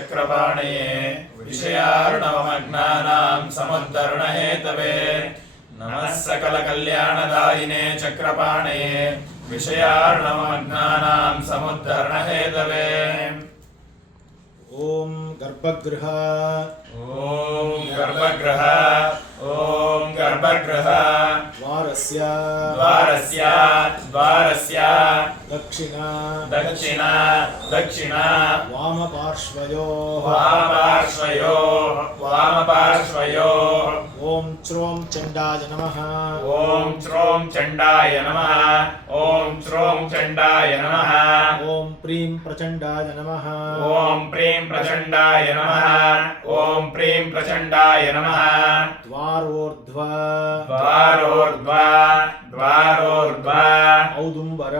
चक्रपाणये विषयार्णवमग्नानां समुद्धरणहेतवे नमः सकलकल्याणदायिने चक्रपाणये विषयार्णवमग्नानां समुद्धरणहेतवे। ओम गर्भगृह ओम गर्भगृह ओम गर्भगृह द्वारस्य दक्षिण वामपार्श्वयोः ओम श्रों चंडाय नमः। ओम श्रों चंडाय नमः। ओम श्रों चंडाय नमः। ओम प्रीं प्रचंडाय नमः। ओम प्रीं प्रचंडाय नमः। ओम प्रीं प्रचंडाय नमः। द्वारोर्ध्व औदुंबर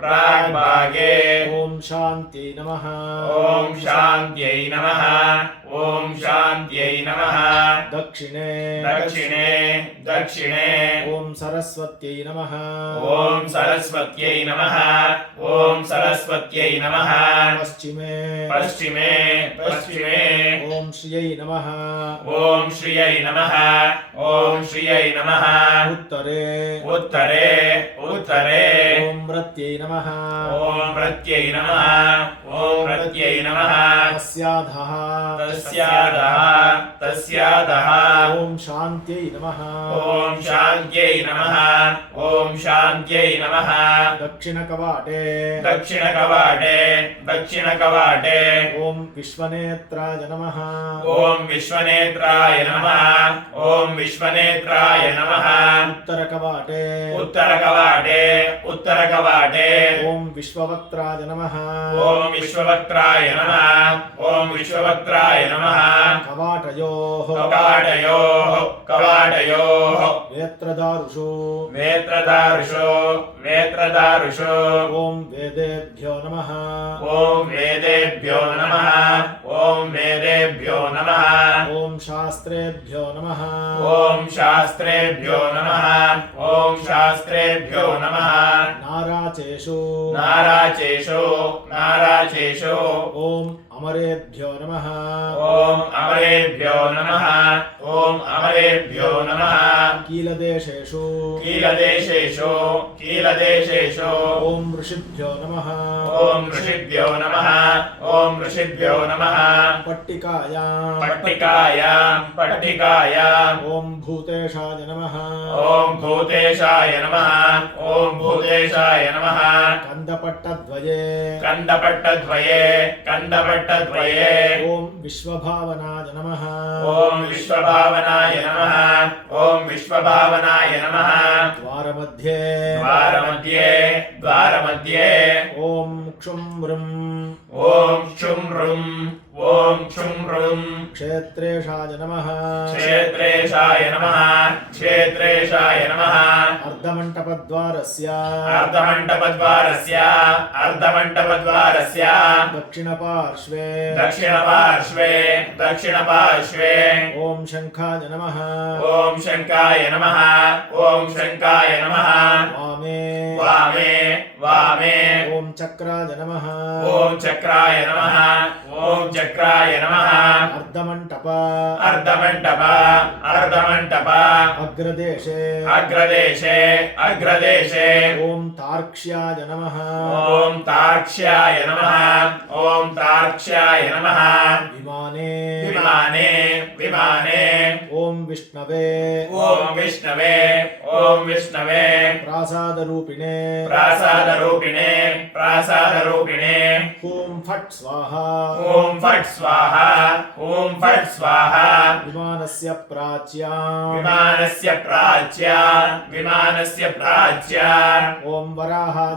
प्राग्भागे ओम शांत्यै नमः। ओम शांत्यै नमः। ओम शांत्यै नमः। दक्षिणे ओम सरस्वत्यै नमः। ओम सरस्वत्यै नमः। ओम सरस्वत्यै नमः। पश्चिमे ओम श्रियै नमः। ओम श्रियै नमः। ओम श्रियै नमः। उत्तरे ओम रत्यै नमः। ओम रत्यै नमः। ओम रत्यै नमः। तस्यादः ओम शांत्यै नमः। ओम शांत्यै नमः। ओम शांत्यै नमः। दक्षिणकवाटे ओम विश्वनेत्राय नमः। ओम विश्वनेत्राय नमः। ओम विश्वनेत्राय नमः। उत्तरकवाटे ओम विश्ववक्त्राय नमः। ओम विश्ववक्त्राय नमः। ओम विश्ववक्त्राय नमः। कवाटयोः वेत्रदारुषो ओम वेदेभ्यो नमः। ओम वेदेभ्यो नमः। ओम वेदेभ्यो नमः। ओम शास्त्रेभ्यो नमः। ओम शास्त्रेभ्यो नमः। ओम शास्त्रेभ्यो नमः। नाराचेषु ओम अमरेभ्यो नमः। ओम अमरेभ्यो नमः। ओम अमरेभ्यो नमः। कीलदेशेषु ओम ऋषिभ्यो नमः। ओम ऋषिभ्यो नमः। ओम ऋषिभ्यो नमः। पट्टिकायां ओम भूतेशाय नमः। ओम भूतेशाय नमः। ओम भूतेशाय नमः। कंदपट्टद्वये ओम विश्वभावनाय नमः। ओम विश्वभावनाय नमः। ओम विश्वभावनाय नमः। द्वारमध्ये ओम क्षुम्रुं ओम क्षुम्रुं क्षेत्रेशाय नमः। क्षेत्रेशाय नमः। अर्धमण्टपद्वारस्य दक्षिणपार्श्वे ओम शंखाय नमः। ओम शंखाय नमः। ओम शंखाय नमः। वामे ओम चक्राय नमः। ओम चक्राय नमः। ओम चक्राय नमः। अर्धमण्टप अग्रदेशे ओम तार्क्ष्याय नमः। ओम तार्क्ष्याय नमः। ओम तार्क्ष्याय नमः। विमाने ओम विष्णवे प्रासादरूपिणे ओम फट् स्वाहा। ओम फट् स्वाहा। विमानस्य प्राच्या ओम वराहाय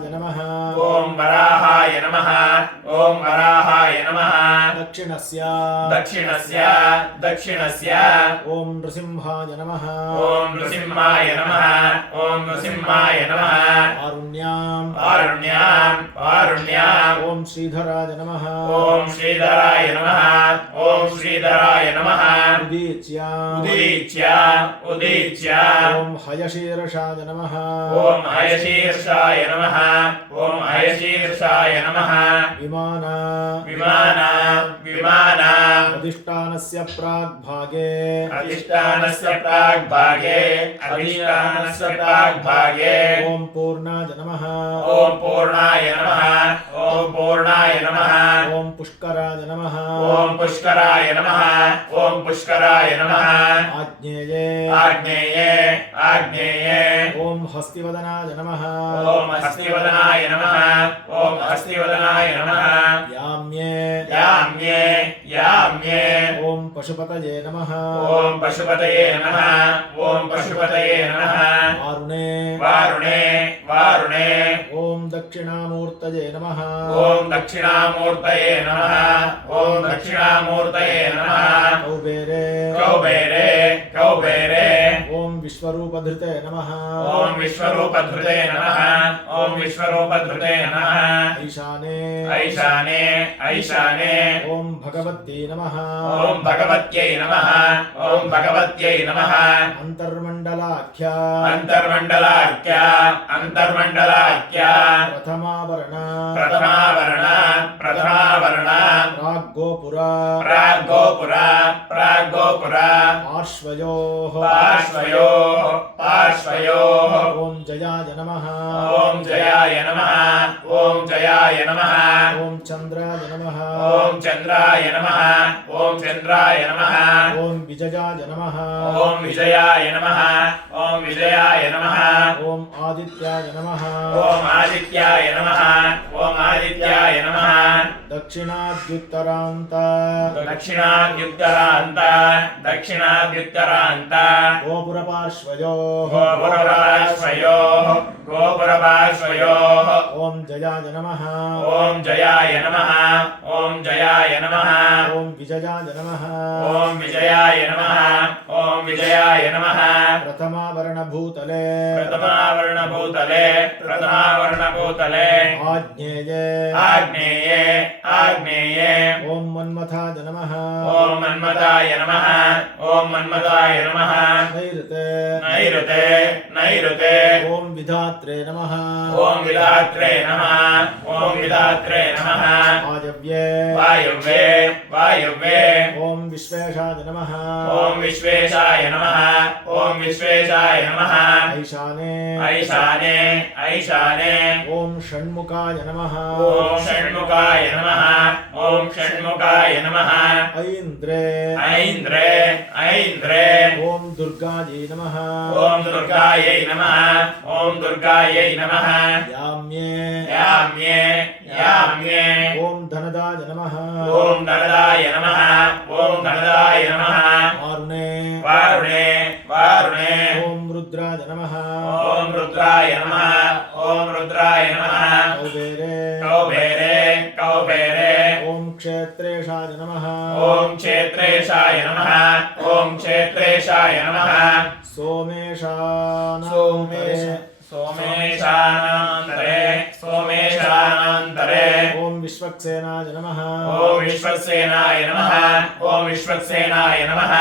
नमः। ओम वराहाय नमः। दक्षिणस्य ओम नृसिंहाय नमः। ओम नृसिंहाय नमः। आरुण्याम् कारुण्या ॐ श्रीधराय नमः ॐ श्रीधराय नमः ॐ श्रीधराय नमः उदीच्य उदीच्य ॐ हयशीर्षाय नमः ॐ हयशीर्षाय नमः ॐ हयशीर्षाय नमः विमान अधिष्ठानस्य प्राग्भागे अधिष्ठानस्य प्राग्भागे ॐ पूर्णाय नमः ॐ पूर्णाय नमः ॐ पूर्णाय नमः ॐ पुष्कराय नमः ॐ पुष्कराय नमः ॐ पुष्कराय नमः आग्नेये ॐ हस्तिवदनाय नमः ॐ हस्तिवदनाय नमः ॐ हस्तिवदनाय नमः याम्ये ॐ पशुपतये नमः ॐ पशुपतये नमः ॐ पशुपतये नमः वारुणे ॐ दक्षिणामूर्तये नमः ॐ दक्षिणामूर्तये नमः ॐ दक्षिणामूर्तये नमः कौबेरे ॐ विश्वरूपधृते नमः ॐ विश्वरूपधृते नमः ॐ विश्वरूपधृते नमः ऐशाने ॐ भगवत्यै नमः ॐ भगवत्यै नमः ॐ भगवत्यै नमः अन्तर्मण्डलाख्या अन्तर्मण्डलाख्या प्रथमावरण प्राग्गोपुरा पार्श्वयोः ॐ जयाय नमः ॐ जयाय नमः ॐ जयाय नमः ॐ चन्द्राय नमः ॐ चन्द्राय नमः ॐ चन्द्राय नमः ॐ विजयाय नमः ॐ विजयाय नमः ॐ विजयाय नमः ॐ आदित्याय नमः ॐ आदित्याय नमः ॐ आदित्याय नमः दक्षिणाद्युत्तरान्त दक्षिणाद्युत्तरान्त गोपुरपार्श्वयोः गोपुरपार्श्वयोः ॐ जयाय नमः ॐ जयाय नमः ॐ जयाय नमः ॐ विजयाय नमः ॐ विजयाय नमः ॐ विजयाय नमः प्रथमावरणभूतले प्रथमावरणभूतले आग्नेये ॐ मन्मथाय नमः ॐ मन्मथाय नमः ॐ मन्मथाय नमः नैऋते ॐ विधात्रे नमः ॐ विधात्रे नमः ॐ विधात्रे नमः वायव्ये ॐ विश्वेशाय नमः ॐ विश्वेशाय नमः ॐ विश्वेशाय नमः ऐशाने ॐ षण्मुखाय नमः ॐ षण्मुखाय नमः ॐ षण्मुखाय नमः ऐन्द्रे ॐ दुर्गायै नमः ॐ दुर्गायै नमः ॐ दुर्गायै नमः याम्ये ॐ धनदाय नमः ॐ धनदाय नमः ॐ धनदाय नमः वारुणे ॐ रुद्राय नमः ॐ रुद्राय नमः ॐ रुद्राय नमः कौबेरे ॐ क्षेत्रेशाय नमः ॐ क्षेत्रेशाय नमः ॐ क्षेत्रेशाय नमः सोमेशानान्तरे ॐ विश्वक्सेनाय नमः ॐ विश्वक्सेनाय नमः ॐ विश्वक्सेनाय नमः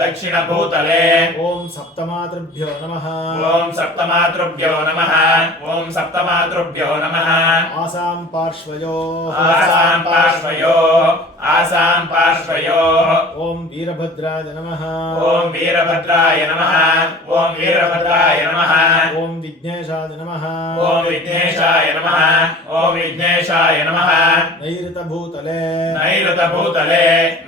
दक्षिणभूतले ॐ सप्तमातृभ्यो नमः ॐ सप्तमातृभ्यो नमः ॐ सप्तमातृभ्यो नमः आसां पार्श्वयोः ॐ वीरभद्राय नमः ॐ वीरभद्राय नमः ॐ वीरभद्राय नमः ॐ विघ्नेशाय नमः ॐ विघ्नेशाय नमः ॐ विघ्नेशाय नमः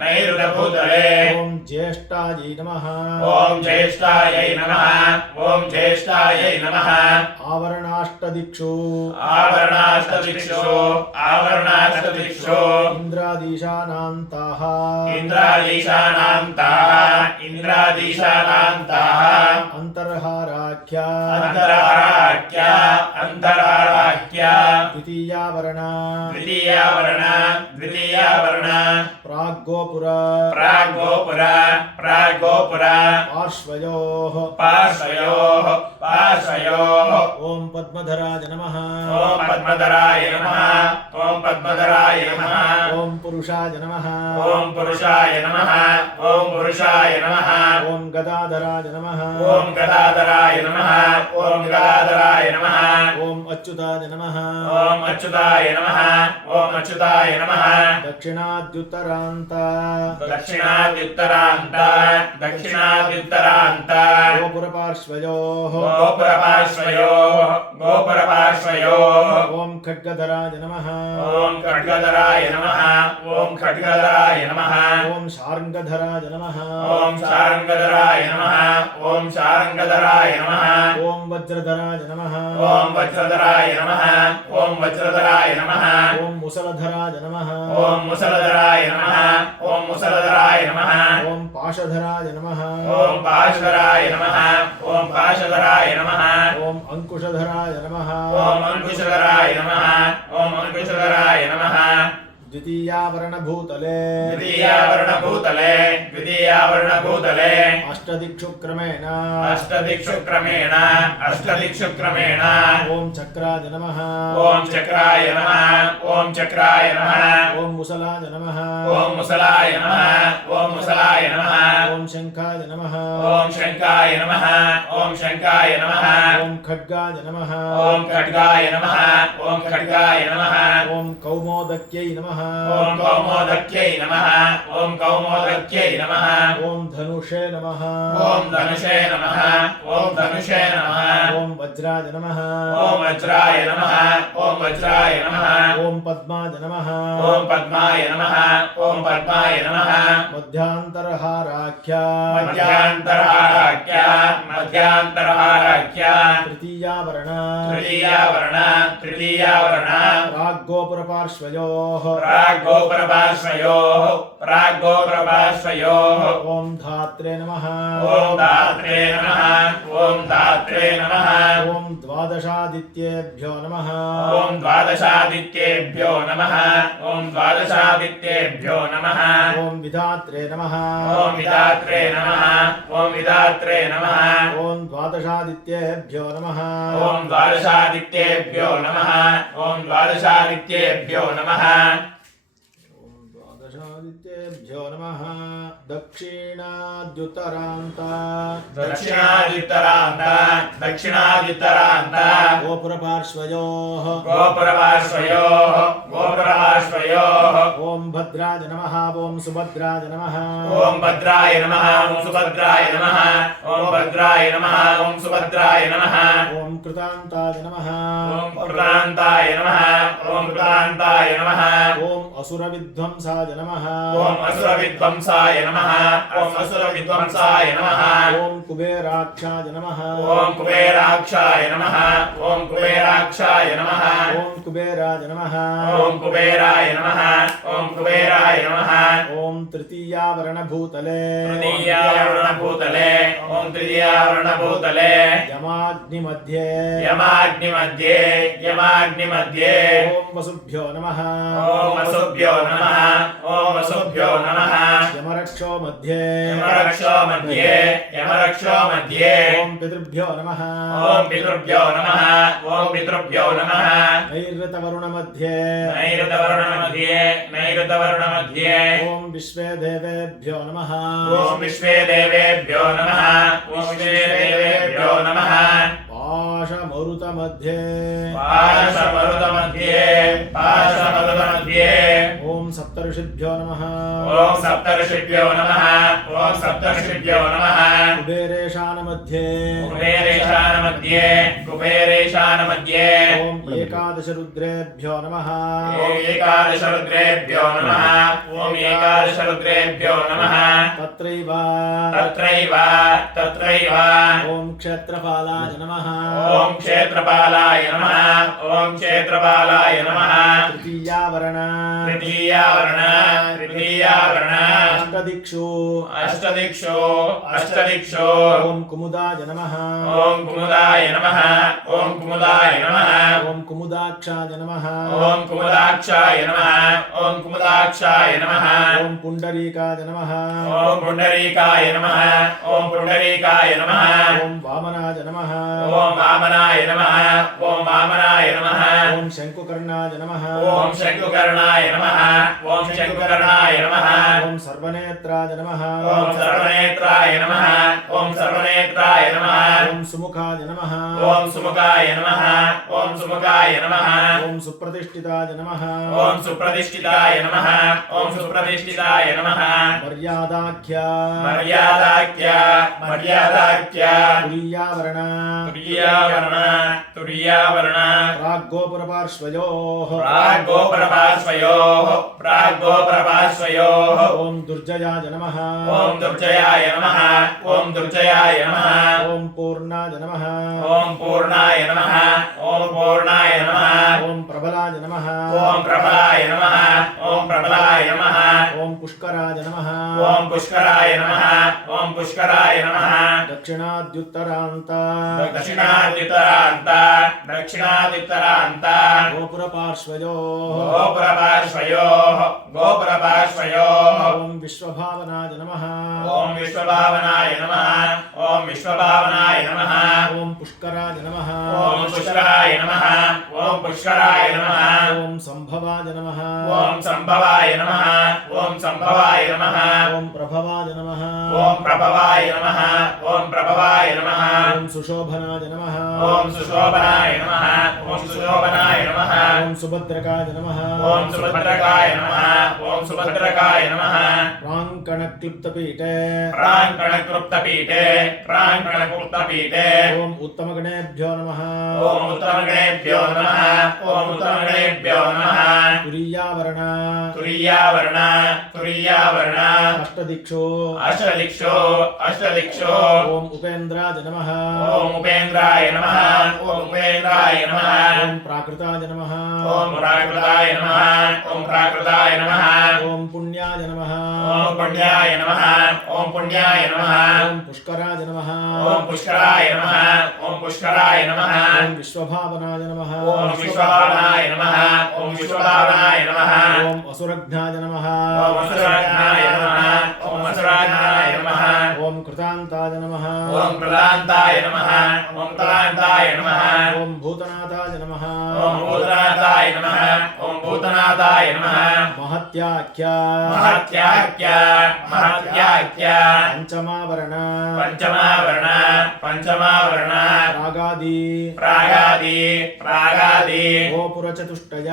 नैऋतभूतले ॐ ज्येष्ठायै नमः ॐ ज्येष्ठायै नमः ॐ ज्येष्ठायै नमः आवरणाष्टदिक्षु इन्द्रादीशानान्ताः अन्तर्हाराख्या द्वितीयावरण प्राग्गोपुर पार्श्वयोः ॐ पद्मधराय नमः ॐ गदाधराय नमः ॐ अच्युताय नमः ॐ अच्युताय नमः ॐ अच्युताय नमः दक्षिणाद्युत्तरान्त दक्षिणाद्युत्तरान्त दक्षिणाद्युत्तरान्त गोपुरपार्श्वयोः गोपुरपार्श्वयोः ॐ खड्गधराय नमः ॐ खड्गधराय नमः ॐ खड्गधराय नमः ॐ शार्ङ्गधराय नमः ॐ शार्ङ्गधराय नमः ॐ शार्ङ्गधराय नमः ॐ वज्रधराय नमः ॐ वज्रधराय नमः ॐ वज्रधराय नमः ॐ मुसलधराय नमः ॐ मुसलधराय नमः ॐ मुसलधराय नमः ॐ पाशधराय नमः ॐ पाशधराय नमः ॐ पाशधराय नमः ॐ अङ्कुशधराय नमः ॐ अङ्कुशधराय नमः ॐ अङ्कुशधराय नमः द्वितीयावरणभूतले द्वितीयावरणभूतले अष्टदिक्षु क्रमेण अष्टदिक्षु क्रमेण ॐ चक्राय नमः ॐ चक्राय नमः ॐ चक्राय नमः ॐ मुसलाय नमः ॐ मुसलाय नमः ॐ मुसलाय नमः ॐ शङ्खाय नमः ॐ शङ्काय नमः ॐ शङ्काय नमः ॐ खड्गाय नमः ॐ खड्गाय नमः ॐ खड्गाय नमः ॐ कौमोदक्यै नमः ॐ कौमोदक्यै नमः ॐ कौमोदक्यै नमः ॐ धनुषे नमः ॐ धनुषे नमः ॐ धनुषे नमः ॐ वज्राय नमः ॐ वज्राय नमः ॐ वज्राय नमः ॐ पद्माय नमः ॐ पद्माय नमः ॐ पद्माय नमः मध्यान्तरहाराख्या मध्यान्तरहाराख्या तृतीयावरण प्राग्गोपुरपार्श्वयोः प्राग्गोपुरपार्श्वयोः ॐ धात्रे नमः ॐ धात्रे नमः ॐ धात्रे नमः ॐ द्वादशादित्येभ्यो नमः ॐ द्वादशादित्येभ्यो नमः ॐ द्वादशादित्येभ्यो नमः ॐ विधात्रे नमः ॐ विधात्रे नमः ॐ विधात्रे नमः ॐ द्वादशादित्येभ्यो नमः ॐ द्वादशादित्येभ्यो नमः ॐ द्वादशादित्येभ्यो नमः द्वादशादित्येभ्यो नमः दक्षिणाद्युत्तरान्त दक्षिणाद्युत्तरान्त गोपुरपार्श्वयोः ॐ भद्राय नमः ॐ सुभद्राय नमः ॐ भद्राय नमः ॐ सुभद्राय नमः ॐ भद्राय नमः ॐ सुभद्राय नमः ॐ कृतान्ताय नमः ॐ कृतान्ताय नमः ॐ कृतान्ताय नमः ॐ असुरविध्वंसाय नमः ॐ असुरविध्वंसाय नमः ॐ असुरविध्वंसाय नमः ॐ कुबेराक्षाय नमः ॐ कुबेराक्षाय नमः ॐ कुबेराक्षाय नमः ॐ कुबेराय नमः ॐ कुबेराय नमः ॐ कुबेराय नमः ॐ तृतीयावरणभूतले ॐ तृतीयावरणभूतले यमाग्निमध्ये यमाग्निमध्ये ॐ वसुभ्यो नमः ॐ वसुभ्यो नमः ॐ वसुभ्यो नमः यमरक्षो मध्ये यमरक्षो मध्ये ॐ पितृभ्यो नमः ॐ पितृभ्यो नमः ॐ पितृभ्यो नमः नैऋतवरुणमध्ये नैऋतवर्णमध्ये ॐ विश्वे देवेभ्यो नमः ॐ विश्वे देवेभ्यो नमः ॐ विश्वे देवेभ्यो नमः पाशमरुतमध्ये पाशमरुतमध्ये ॐ सप्तऋषिभ्यो नमः ॐ सप्तर्षिभ्यो नमः ॐ सप्तर्षिभ्यो नमः कुबेरेशानमध्ये कुबेरेशानमध्ये ॐ एकादशरुद्रेभ्यो नमः ॐ एकादशरुद्रेभ्यो नमः ॐ एकादशरुद्रेभ्यो नमः तत्रैव ॐ क्षेत्रपालाय नमः ॐ क्षेत्रपालाय नमः ॐ क्षेत्रपालाय नमः तृतीयावरण अष्टदिक्षु अष्टदिक्षो ॐ कुमुदाय नमः ॐ कुमुदाय नमः ॐ कुमुदाय नमः ॐ ओम कुमुदाक्षाय नमः ओम कुमुदाक्षाय नमः ओम कुमुदाक्षाय नमः ओम पुंडरीकाय नमः ओम पुंडरीकाय नमः ओम पुंडरीकाय नमः ओम वामनाय नमः ओम वामनाय नमः ओम वामनाय नमः ओम शंकुकर्णाय नमः ओम शंकुकर्णाय नमः ओम शंकुकर्णाय नमः ओम सर्वनेत्राय नमः ओम सर्वनेत्राय नमः ओम सर्वनेत्राय नमः ओम सुमुखाय नमः ओम सुमुखाय नमः ओम सुमुखाय नमः ओम सुप्रतिष्ठिताय नमः ओम सुप्रतिष्ठिताय नमः ओम सुप्रतिष्ठिताय नमः मर्यादाख्य मर्यादाख्य मर्यादाख्य तुरीयावरण तुरीयावरण तुरीयावरण प्राग्गोपुरपार्श्वयोः प्राग्गोपुरपार्श्वयोः ओम दुर्जयाय नमः ओम दुर्जयाय नमः ओम दुर्जयाय नमः ओम पूर्णाय नमः ओम पूर्णाय नमः ओम पूर्णाय नमः ओम प्रबलाय नमः ओम प्रबलाय नमः ओम प्रबलाय नमः ओम पुष्कराय नमः ओम पुष्कराय नमः ओम पुष्कराय नमः दक्षिणाद्युत्तरान्त दक्षिणादितरान्त दक्षिणादितरान्त गोपुरपार्श्वयोः गोपुरपार्श्वयोः गोपुरपार्श्वयोः ओम विश्वभावनाय नमः ओम विश्वभावनाय नमः ओम विश्वभावनाय नमः ओम पुष्कराय नमः ओम पुष्कराय नमः ओम पुष्कराय नमः ओम संभवाय नमः ओम संभवाय नमः ओम संभवाय नमः ओम प्रभवाय नमः ओम प्रभवाय नमः ओम प्रभवाय नमः ओम सुशोभनाय नमः ओम सुशोभनाय नमः ओम सुशोभनाय नमः ओम सुभद्रकाय नमः ओम सुभद्रकाय नमः ओम सुभद्रकाय नमः प्राङ्कणक्लिप्तपीठे प्राङ्गणकृप्तपीठे प्राङ्गणकृप्तपीठे ओम उत्तमगणेभ्यो नमः ओम उत्तमगणेभ्यो नमः ओम उत्तमगणेभ्यो नमः तुरीयावरण तुरीयावरण तुरीयावरण अष्टदिक्षु अष्टदिक्षो अष्टदिक्षो ओम उपेन्द्राय नमः ओम उपेन्द्राय नमः ओम उपेन्द्राय नमः ओम प्राकृताय नमः ओम प्राकृताय नमः ओम प्राकृताय नमः ओम पुण्याय नमः ओम पुण्याय नमः ओम पुण्याय नमः ओम पुष्कराय नमः ओम पुष्कराय नमः ओम पुष्कराय नमः ओम विश्वभावनाय नमः ओम विश्वभावनाय नमः ओम विश्वभावनाय नमः ओम असुरघ्नाय नमः ओम असुराघ्नाय नमः ओम असुराघ्नाय नमः ओम कृतान्ताय नमः ओम प्रदान्ताय नमः ओम प्रदान्ताय नमः ओम भूतनाथाय नमः ओम भूतनाथाय नमः ओम भूतनाथाय नमः महत्याख्य महत्याख्य महत्याख्य पंचमावरण पंचमावरण पंचमावरण रागादि प्रागादि प्रागादि गोपुरचतुष्टय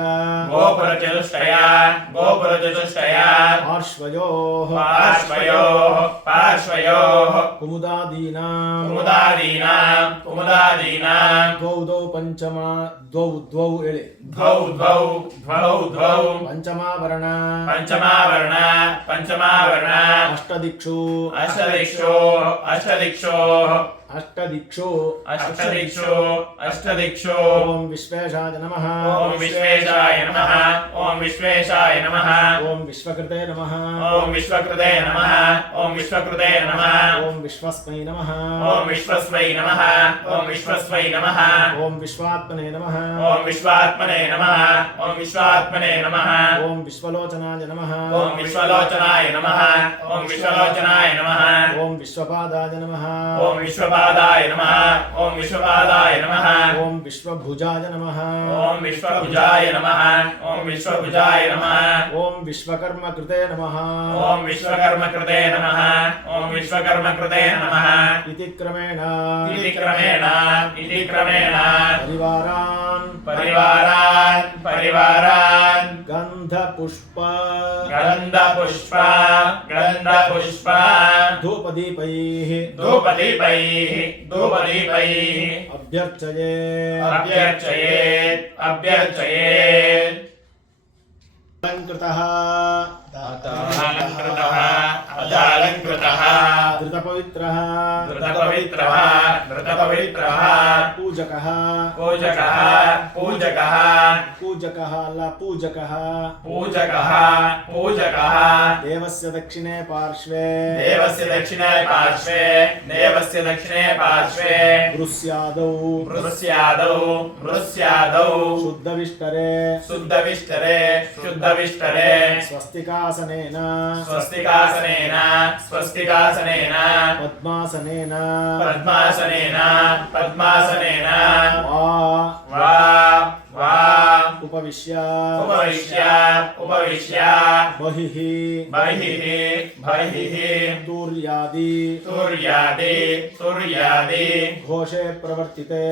गोपुरचतुष्टय गोपुरचतुष्टय पार्श्वयोः पार्श्वयोः पार्श्वयोः कुमुदादीनां कुमुदादीनां कुमुदादीनां द्वौ द्वौ पंचमा द्वौ द्वौ एळे द्वौ द्वौ द्वौ द्वौ पंचमावरण पंचमावरण पंचमावरण अष्टदिक्षु अष्टदिक्षो अष्टदिक्षो अष्टदिक्षु अष्टदिक्षो अष्टदिक्षो ओम विश्वेशाय नमः ओम विश्वेशाय नमः ओम विश्वेशाय नमः ओम विश्वकृते नमः ओम विश्वकृते नमः ओम विश्वकृते नमः ओम विश्वस्मै नमः ओम विश्वस्मै नमः ओम विश्वस्मै नमः ओम विश्वात्मने नमः ओम विश्वात्मने नमः ओम विश्वात्मने नमः ओम विश्वलोचनाय नमः ओम विश्वलोचनाय नमः ओम विश्वलोचनाय नमः ओम विश्वपादाय नमः ओम विश्वपादाय नमः ओम विश्वपादाय नमः ओम विश्वभुजाय नमः ओम विश्वभुजाय नमः ओम विश्वभुजाय नमः ओम विश्वकर्मकृते नमः ओम विश्वकर्मकृते नमः ओम विश्वकर्मकृते नमः इति क्रमेण इति क्रमेण इति क्रमेण परिवारान् परिवारान् परिवारान् गन्धपुष्प गन्धपुष्प गन्धपुष्प धूपदीपैः धूपदीपैः धूपदीपैः अभ्यर्चये अभ्यर्चयेत् अभ्यर्चयेत् अलङ्कृतः अलङ्कृतः अजालङ्कृतः धृतपवित्रः धृतपवित्रः घृतपवित्रः पूजकः पूजकः पूजकः पूजकः अल्ल पूजकः पूजकः पूजकः देवस्य दक्षिणे पार्श्वे देवस्य दक्षिणे पार्श्वे देवस्य दक्षिणे पार्श्वे वृस्यादौ वृस्यादौ शुद्धविष्टरे शुद्धविष्टरे स्वस्तिकासनेन स्वस्तिकासनेन पद्मासनेन पद्मासनेन वा उपविश्य बहिः तूर्यादि घोषे प्रवर्तिते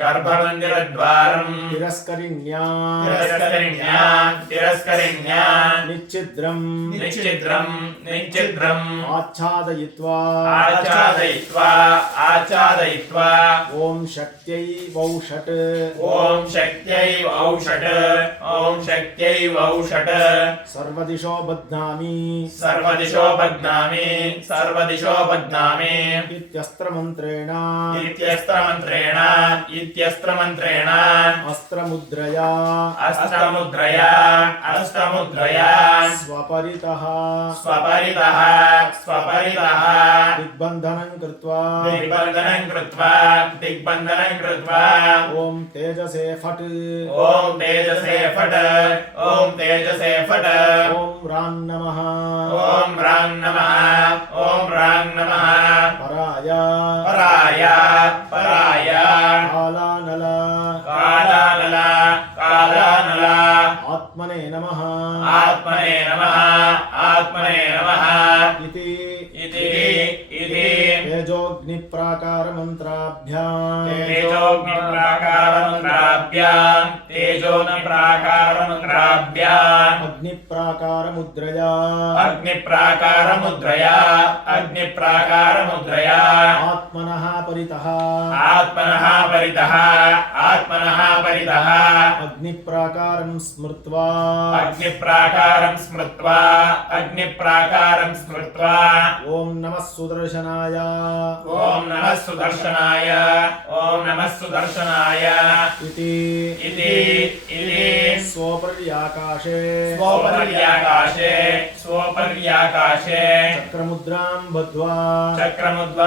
गर्भमन्दिरद्वारम् तिरस्करिण्या निच्छिद्रम् आच्छादयित्वा ॐ शक्त्यै वौषट् सर्वदिशो बध्नामि इत्यस्त्रमन्त्रेण अस्त्रमुद्रया स्वपरितः दिग्बन्धनं कृत्वा ॐ तेजसे फट् ॐ रां नमः पराय कालानल आत्मने नमः इति तेजोग्निप्राकारमन्त्राभ्याम् अग्निप्राकारमुद्रया आत्मनः परितः अग्निप्राकारं स्मृत्वा ॐ नमः सुदर्शनाय इति स्वपर्याकाशे चक्रमुद्रां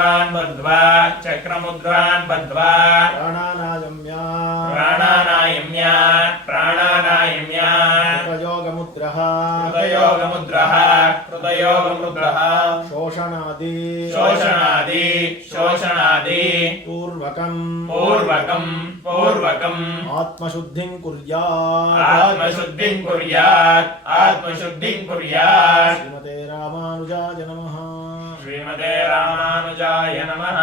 बद्ध्वा प्राणानायम्या कृतयोगमुद्रः शोषणादि पूर्वकम् आत्मशुद्धिं कुर्यात् श्रीमते रामानुजाय नमः